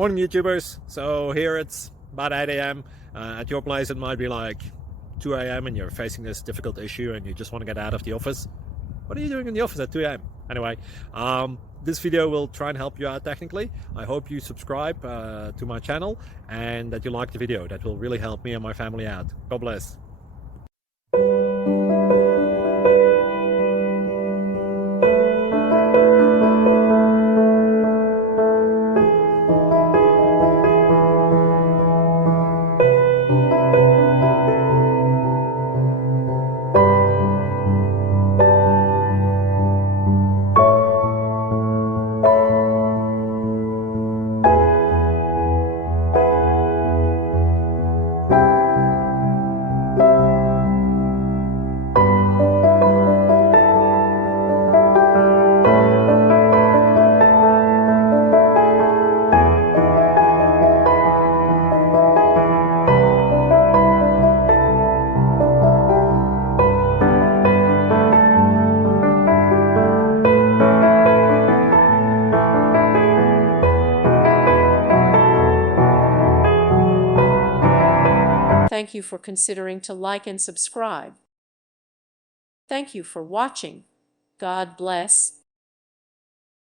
Morning YouTubers. So here it's about 8 a.m. At your place it might be like 2 a.m. and you're facing this difficult issue and you just want to get out of the office. What are you doing in the office at 2 a.m.? Anyway, this video will try and help you out technically. I hope you subscribe to my channel and that you like the video. That will really help me and my family out. God bless. Thank you for considering to like and subscribe. Thank you for watching. God bless.